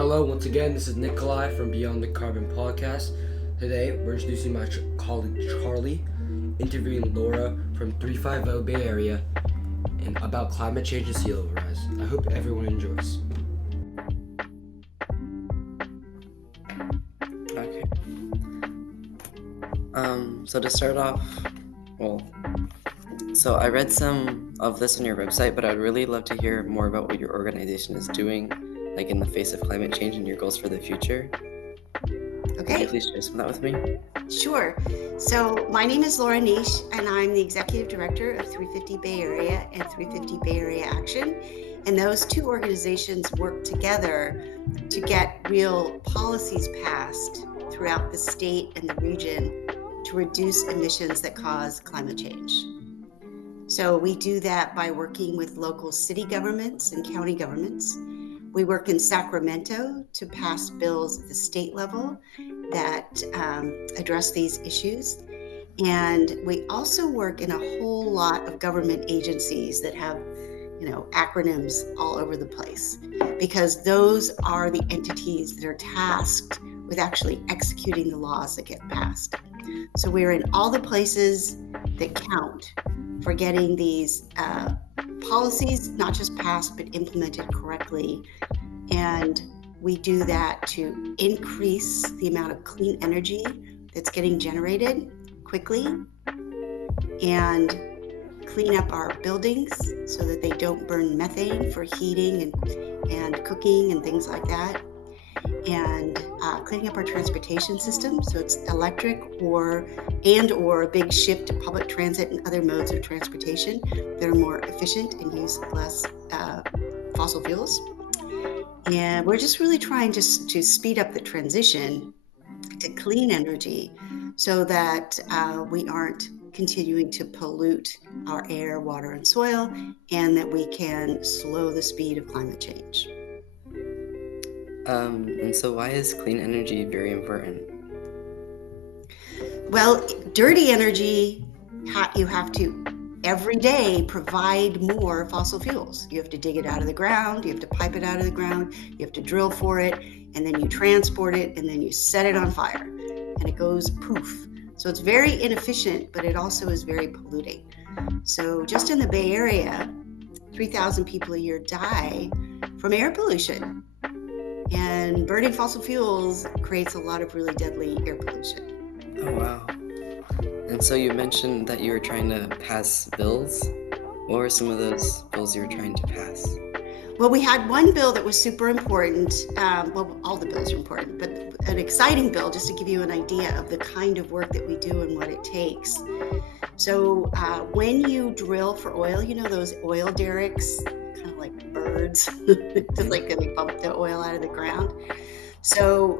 Hello, once again, this is Nikolai from Beyond the Carbon podcast. Today, we're introducing my colleague Charlie, interviewing Laura from 350 Bay Area, and about climate change and sea level rise. I hope everyone enjoys. Okay. So to start off, so I read some of this on your website, but I'd really love to hear more about what your organization is doing, like in the face of climate change and your goals for the future. Could you Okay, please share some of that with me? sure. So my name is Laura Niche, and I'm the Executive Director of 350 Bay Area and 350 Bay Area Action. And those two organizations work together to get real policies passed throughout the state and the region to reduce emissions that cause climate change. So we do that by working with local city governments and county governments. We work in Sacramento to pass bills at the state level that address these issues. And we also work in a whole lot of government agencies that have, acronyms all over the place, because those are the entities that are tasked with actually executing the laws that get passed. So we're in all the places that count for getting these policies not just passed but implemented correctly. And we do that to increase the amount of clean energy that's getting generated quickly and clean up our buildings so that they don't burn methane for heating and cooking and things like that. And cleaning up our transportation system, so it's electric or a big shift to public transit and other modes of transportation that are more efficient and use less fossil fuels. And we're just really trying to speed up the transition to clean energy so that we aren't continuing to pollute our air, water, and soil, and that we can slow the speed of climate change. And so why is clean energy very important? Well, dirty energy, you have to every day provide more fossil fuels. You have to dig it out of the ground, you have to pipe it out of the ground, you have to drill for it, and then you transport it, and then you set it on fire, and it goes poof. So it's very inefficient, but it also is very polluting. So just in the Bay Area, 3,000 people a year die from air pollution. And burning fossil fuels creates a lot of really deadly air pollution. Oh, wow. And so you mentioned that you were trying to pass bills. What were some of those bills you were trying to pass? Well, we had one bill that was super important. All the bills are important, but an exciting bill, just to give you an idea of the kind of work that we do and what it takes. So when you drill for oil, those oil derricks, kind of like birds, just like they pump the oil out of the ground. So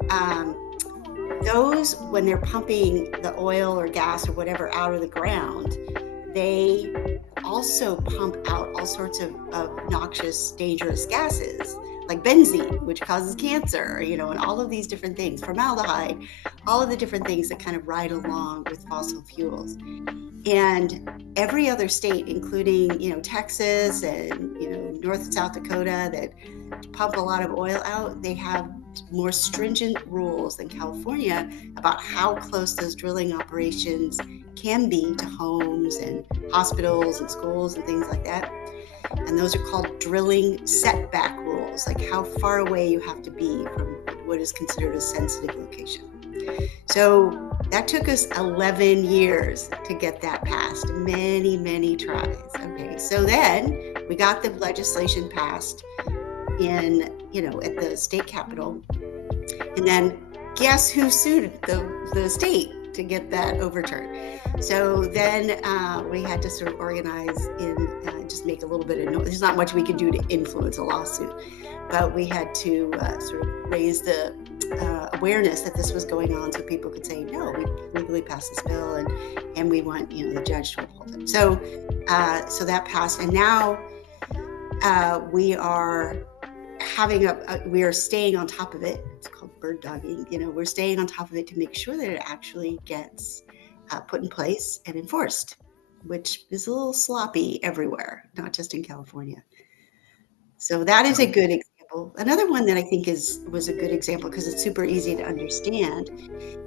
those, when they're pumping the oil or gas or whatever out of the ground, they also pump out all sorts of noxious, dangerous gases like benzene, which causes cancer, and all of these different things, formaldehyde, all of the different things that kind of ride along with fossil fuels. And every other state, including, Texas and, North and South Dakota, that pump a lot of oil out, they have more stringent rules than California about how close those drilling operations can be to homes and hospitals and schools and things like that. And those are called drilling setback rules, like how far away you have to be from what is considered a sensitive location. So that took us 11 years to get that passed, many, many tries. Okay, so then we got the legislation passed at the state capitol. And then guess who sued the state to get that overturned? So then we had to sort of organize just make a little bit of noise. There's not much we could do to influence a lawsuit, but we had to sort of raise the awareness that this was going on, so people could say, no, we legally passed this bill, and we want the judge to uphold it. So that passed, and now we are we are staying on top of it. It's called bird dogging. We're staying on top of it to make sure that it actually gets put in place and enforced, which is a little sloppy everywhere, not just in California. So that is a good example example. Another one that I think was a good example because it's super easy to understand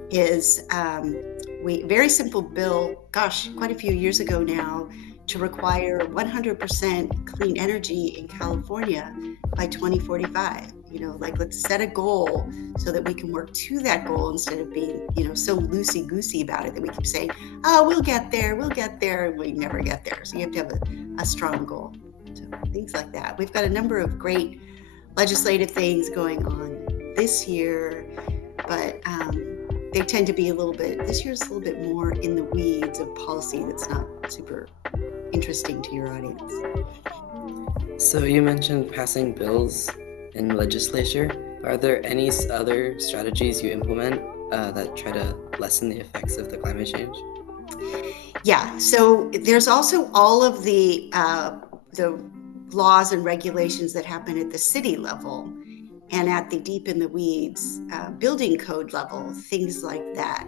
is very simple bill, gosh, quite a few years ago now, to require 100% clean energy in California by 2045. Like let's set a goal so that we can work to that goal instead of being, so loosey-goosey about it that we keep saying, oh, we'll get there, and we never get there. So you have to have a strong goal. So things like that. We've got a number of great legislative things going on this year, but they tend to be this year's a little bit more in the weeds of policy that's not super interesting to your audience. So you mentioned passing bills in legislature. Are there any other strategies you implement that try to lessen the effects of the climate change? Yeah, so there's also all of the laws and regulations that happen at the city level and at the deep in the weeds building code level, things like that.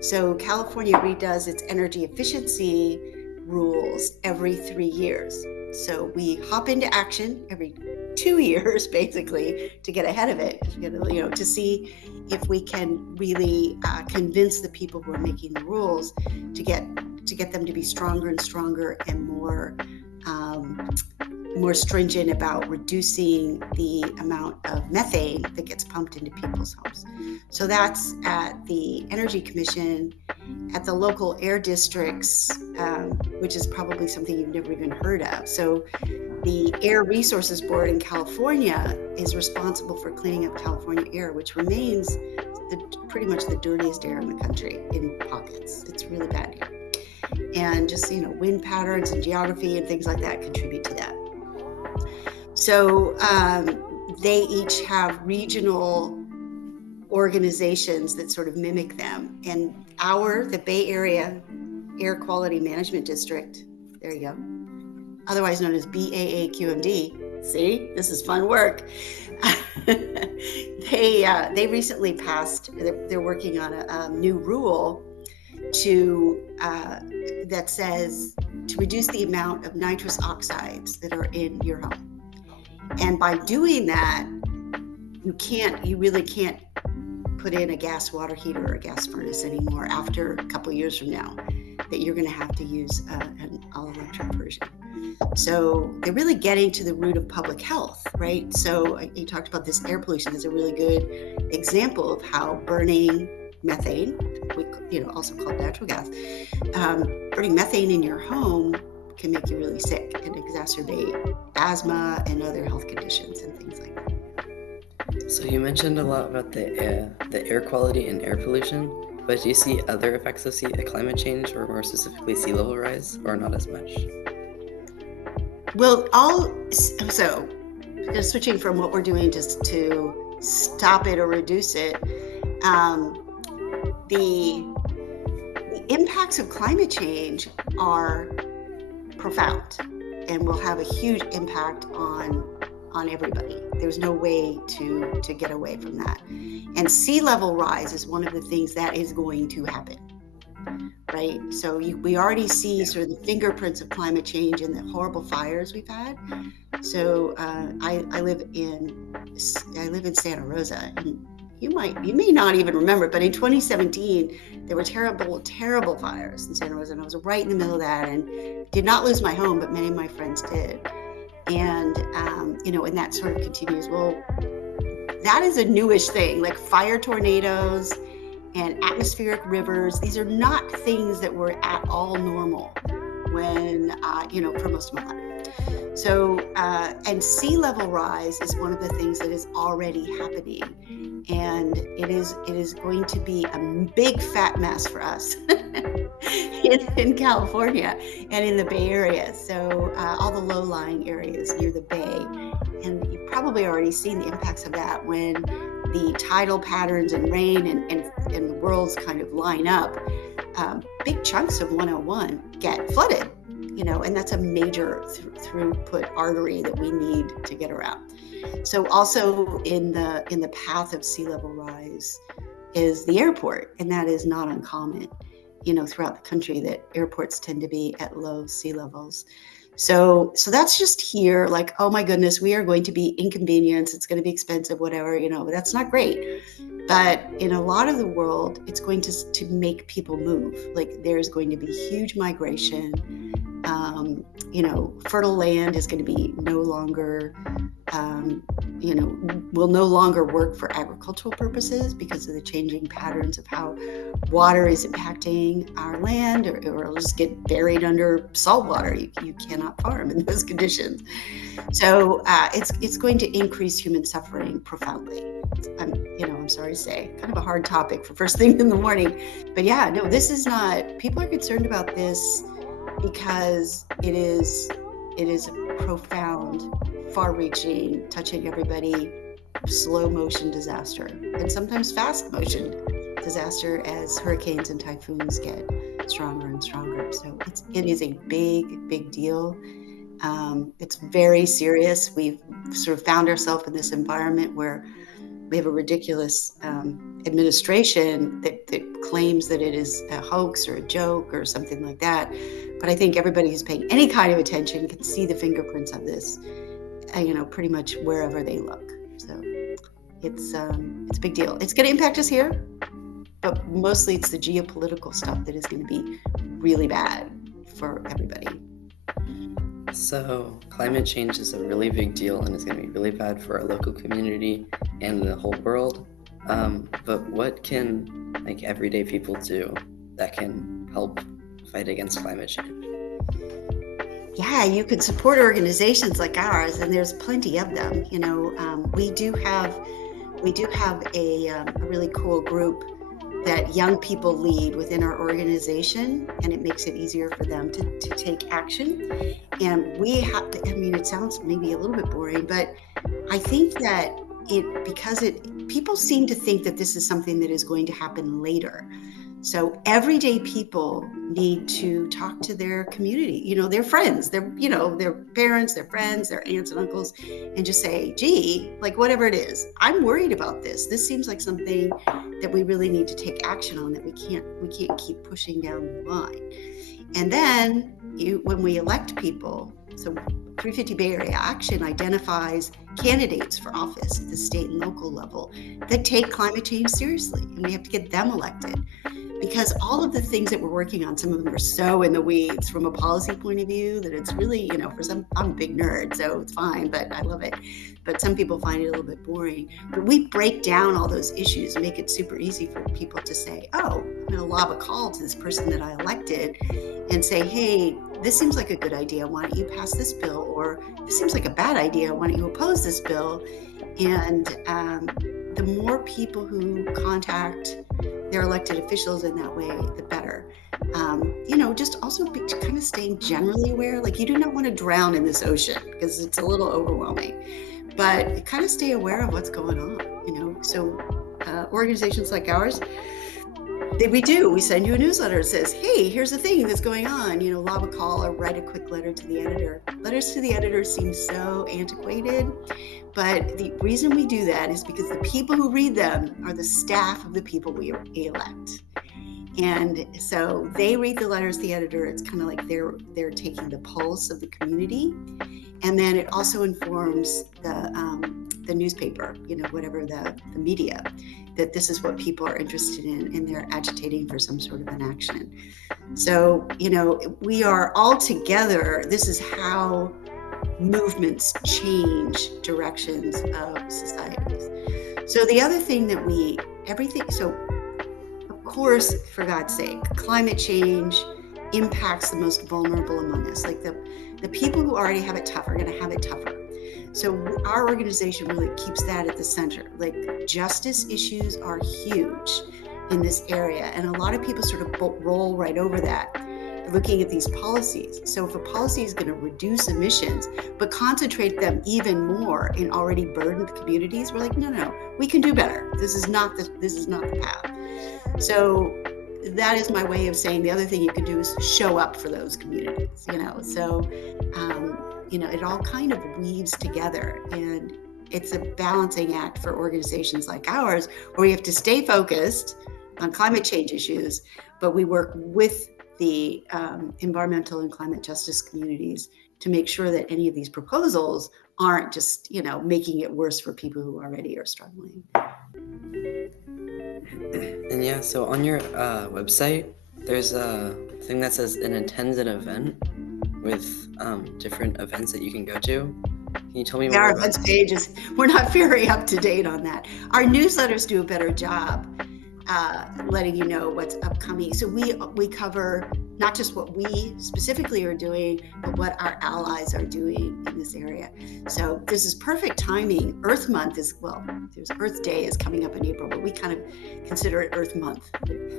So California redoes its energy efficiency rules every 3 years. So we hop into action every 2 years, basically, to get ahead of it, to see if we can really convince the people who are making the rules to get them to be stronger and stronger and more stringent about reducing the amount of methane that gets pumped into people's homes. So that's at the Energy Commission, at the local air districts, which is probably something you've never even heard of. So the Air Resources Board in California is responsible for cleaning up California air, which remains pretty much the dirtiest air in the country in pockets. It's really bad here. And just, wind patterns and geography and things like that contribute to that. So they each have regional organizations that sort of mimic them. And the Bay Area Air Quality Management District, there you go, otherwise known as BAAQMD. See, this is fun work. They recently passed, they're working on a new rule that says to reduce the amount of nitrous oxides that are in your home. And by doing that, you really can't put in a gas water heater or a gas furnace anymore after a couple years from now, that you're going to have to use an all-electric version. So they're really getting to the root of public health, right? So you talked about this air pollution is a really good example of how burning methane, also called natural gas, burning methane in your home can make you really sick and exacerbate asthma and other health conditions and things like that. So you mentioned a lot about the air quality and air pollution, but do you see other effects of climate change, or more specifically sea level rise, or not as much? Well, so switching from what we're doing just to stop it or reduce it, the impacts of climate change are profound and will have a huge impact on everybody. There's no way to get away from that. And sea level rise is one of the things that is going to happen, right? So we already see sort of the fingerprints of climate change in the horrible fires we've had. So I live in Santa Rosa, and you may not even remember, but in 2017 there were terrible fires in Santa Rosa, and I was right in the middle of that, and did not lose my home, but many of my friends did. And and that sort of continues. Well, that is a newish thing, like fire tornadoes and atmospheric rivers. These are not things that were at all normal when for most of my life. So and sea level rise is one of the things that is already happening, and it is going to be a big fat mess for us in California and in the Bay Area. So all the low-lying areas near the Bay, and you've probably already seen the impacts of that when the tidal patterns and rain and the worlds kind of line up. Big chunks of 101 get flooded, and that's a major throughput artery that we need to get around. So also in the path of sea level rise is the airport, and that is not uncommon, throughout the country, that airports tend to be at low sea levels. So that's just here, like, oh my goodness, we are going to be inconvenienced. It's going to be expensive, whatever, that's not great. But in a lot of the world, it's going to make people move. Like there's going to be huge migration. Fertile land is going to be no longer, will no longer work for agricultural purposes because of the changing patterns of how water is impacting our land, or it'll just get buried under salt water. You cannot farm in those conditions. So it's going to increase human suffering profoundly. I'm sorry to say, kind of a hard topic for first thing in the morning. But yeah, no, this is not, people are concerned about this because it is profound, far-reaching, touching everybody, slow motion disaster, and sometimes fast motion disaster as hurricanes and typhoons get stronger and stronger. So it is a big deal. It's very serious. We've sort of found ourselves in this environment where we have a ridiculous administration that claims that it is a hoax or a joke or something like that. But I think everybody who's paying any kind of attention can see the fingerprints of this, pretty much wherever they look. So it's a big deal. It's going to impact us here, but mostly it's the geopolitical stuff that is going to be really bad for everybody. So climate change is a really big deal and it's going to be really bad for our local community and the whole world. But what can everyday people do that can help fight against climate change? Yeah, you can support organizations like ours, and there's plenty of them. We do have a really cool group that young people lead within our organization, and it makes it easier for them to take action. And we have to, it sounds maybe a little bit boring, but I think that people seem to think that this is something that is going to happen later. So everyday people need to talk to their community, their friends, their parents, their friends, their aunts and uncles, and just say, gee, whatever it is, I'm worried about this. This seems like something that we really need to take action on, that we can't keep pushing down the line. And then when we elect people, so 350 Bay Area Action identifies candidates for office at the state and local level that take climate change seriously, and we have to get them elected. Because all of the things that we're working on, some of them are so in the weeds from a policy point of view that it's really, for some, I'm a big nerd, so it's fine, but I love it. But some people find it a little bit boring. But we break down all those issues and make it super easy for people to say, oh, I'm going to lob a call to this person that I elected and say, hey, this seems like a good idea. Why don't you pass this bill? Or this seems like a bad idea. Why don't you oppose this bill? And the more people who contact their elected officials in that way, the better. Just also kind of staying generally aware, you do not want to drown in this ocean because it's a little overwhelming, but kind of stay aware of what's going on, So organizations like ours, we send you a newsletter that says, hey, here's the thing that's going on, lob a call or write a quick letter to the editor. Letters to the editor seem so antiquated, but the reason we do that is because the people who read them are the staff of the people we elect. And so they read the letters to the editor. It's kind of like they're taking the pulse of the community. And then it also informs the newspaper, whatever the media, that this is what people are interested in, and they're agitating for some sort of an action. So, we are all together. This is how movements change directions of societies. So the other thing so of course, for God's sake, climate change impacts the most vulnerable among us. The people who already have it tough are going to have it tougher. So our organization really keeps that at the center. Justice issues are huge in this area, and a lot of people sort of roll right over that, looking at these policies. So if a policy is going to reduce emissions, but concentrate them even more in already burdened communities, we're like, no, we can do better. This is not the path. So that is my way of saying the other thing you can do is show up for those communities, So, it all kind of weaves together, and it's a balancing act for organizations like ours, where we have to stay focused on climate change issues, but we work with the environmental and climate justice communities to make sure that any of these proposals aren't just, making it worse for people who already are struggling. And yeah, so on your website, there's a thing that says an attends an event with different events that you can go to. Can you tell me more Our about events page we're not very up to date on that. Our newsletters do a better job letting you know what's upcoming. So we cover not just what we specifically are doing, but what our allies are doing in this area. So this is perfect timing. Earth Month there's Earth Day is coming up in April, but we kind of consider it Earth Month.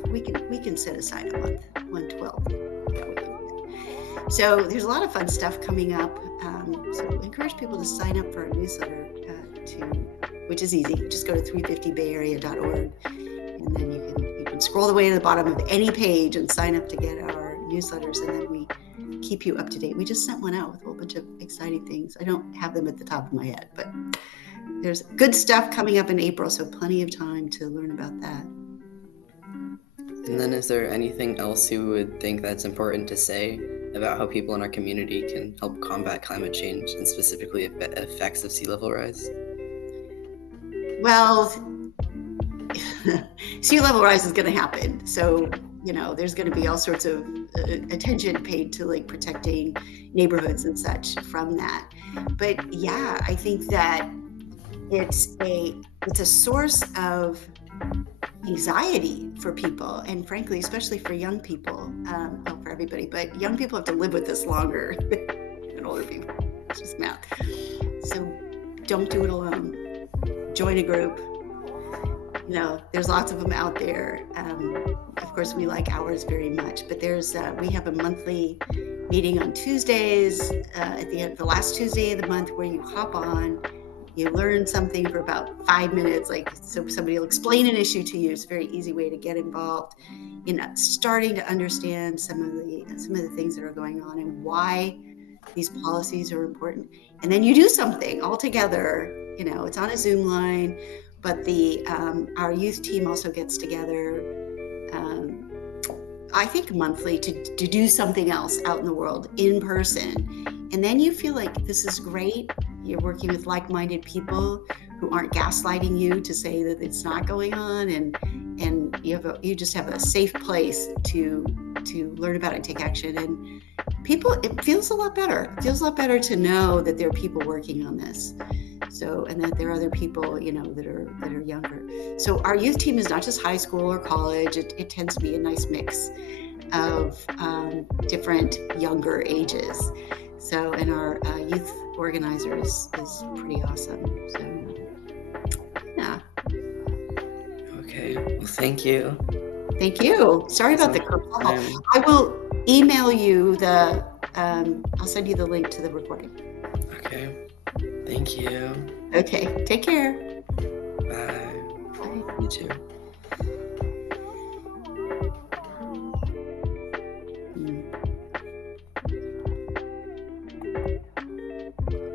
We can set aside a month, 1/12. So there's a lot of fun stuff coming up. So encourage people to sign up for our newsletter which is easy. Just go to 350bayarea.org, and then you can scroll the way to the bottom of any page and sign up to get our newsletters, and then we keep you up to date. We just sent one out with a whole bunch of exciting things. I don't have them at the top of my head, but there's good stuff coming up in April, so plenty of time to learn about that. And then is there anything else you would think that's important to say about how people in our community can help combat climate change and specifically effects of sea level rise? Well, sea level rise is going to happen. So, there's going to be all sorts of attention paid to like protecting neighborhoods and such from that. But yeah, I think that it's a source of anxiety for people, and frankly, especially for young people, for everybody, but young people have to live with this longer than older people. It's just math. So don't do it alone. Join a group. There's lots of them out there. Of course, we like ours very much, but we have a monthly meeting on Tuesdays at the last Tuesday of the month, where you hop on. You learn something for about 5 minutes, so somebody will explain an issue to you. It's a very easy way to get involved in starting to understand some of the things that are going on and why these policies are important. And then you do something all together. It's on a Zoom line, but our youth team also gets together, I think monthly, to do something else out in the world in person. And then you feel like this is great. You're working with like-minded people who aren't gaslighting you to say that it's not going on, and you just have a safe place to learn about it and take action. And it feels a lot better. It feels a lot better to know that there are people working on this. So, and that there are other people, that are younger. So our youth team is not just high school or college. It tends to be a nice mix of different younger ages. So, and our youth organizer is pretty awesome. So, yeah. Okay. Well, thank you. Thank you. Sorry about the kerfuffle. I will email you I'll send you the link to the recording. Okay. Thank you. Okay. Take care. Bye. Bye. You too.